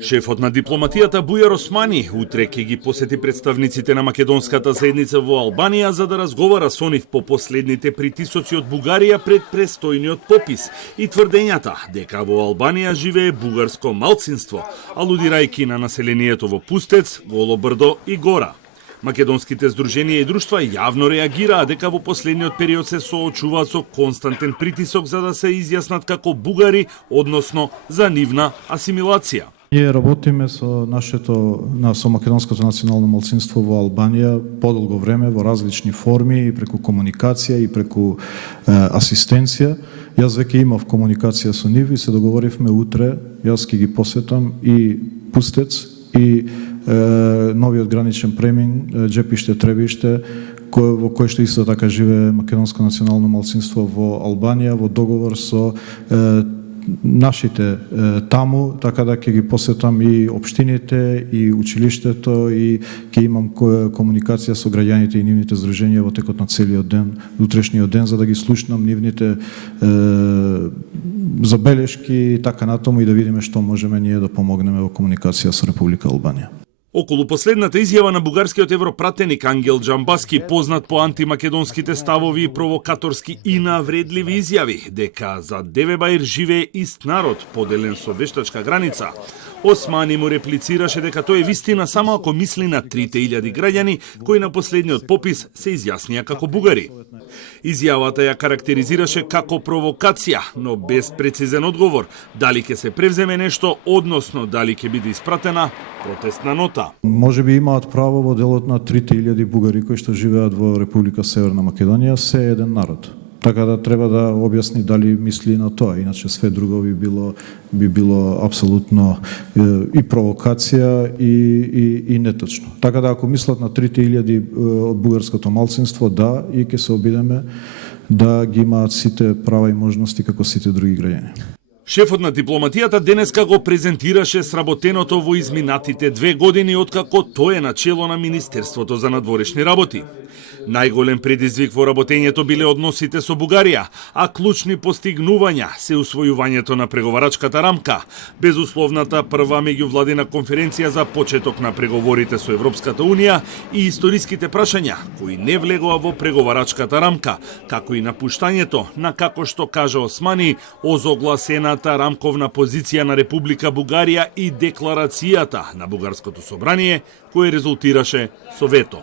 Шефот на дипломатијата Бујар Османи утре ќе ги посети представниците на македонската заедница во Албанија за да разговара со нив по последните притисоци од Бугарија пред престојниот попис и тврдењата дека во Албанија живее бугарско малцинство, алудирајќи на населението во Пустец, Голо брдо и Гора. Македонските здруженија и друштва јавно реагираа дека во последниот период се соочуваат со константен притисок за да се изјаснат како бугари, односно за нивна асимилација. Ние работиме со македонското национално малцинство во Албанија подолго време во различни форми и преку комуникација и преку асистенција. Јас веќе имав комуникација со нив и се договоривме утре, јас ќе ги посетам и Пустец и новиот граничен премин Джепиште-Требиште, во кој што исто така живее македонско национално малцинство во Албанија во договор со нашите таму, така да ќе ги посетам и општините, и училиштето, и ќе имам комуникација со граѓаните и нивните здруженија во текот на целиот ден, утрешниот ден, за да ги слушнам нивните забелешки и така натаму и да видиме што можеме ние да помогнеме во комуникација со Република Албанија. Околу последната изјава на бугарскиот европратеник Ангел Џамбаски, познат по антимакедонските ставови и провокаторски и навредливи изјави, дека за Девебаир живее ист народ, поделен со вештачка граница, Османи му реплицираше дека тој е вистина само ако мисли на 3000 граѓани кои на последниот попис се изјаснија како бугари. Изјавата ја карактеризираше како провокација, но без прецизен одговор, дали ќе се превземе нешто, односно дали ќе биде испратена протестна нота. Може би имаат право во делот на 3000 бугари кои што живеат во Република Северна Македонија, се еден народ. Така да треба да објасни дали мисли на тоа, иначе све друго би било апсолутно и провокација и неточно. Така да ако мислат на 3000 од бугарското малцинство, да, и ќе се обидеме да ги имаат сите права и можности како сите други граѓани. Шефот на дипломатијата денеска го презентираше сработеното во изминатите 2 години откако тој е на чело на Министерството за надворешни работи. Најголем предизвик во работењето биле односите со Бугарија, а клучни постигнувања се усвојувањето на преговарачката рамка, безусловната прва меѓувладина конференција за почеток на преговорите со Европската Унија и историските прашања кои не влегоа во преговарачката рамка, како и напуштањето на, како што кажа Османи, озогласената рамковна позиција на Република Бугарија и декларацијата на Бугарското собрание, кој резултираше со вето.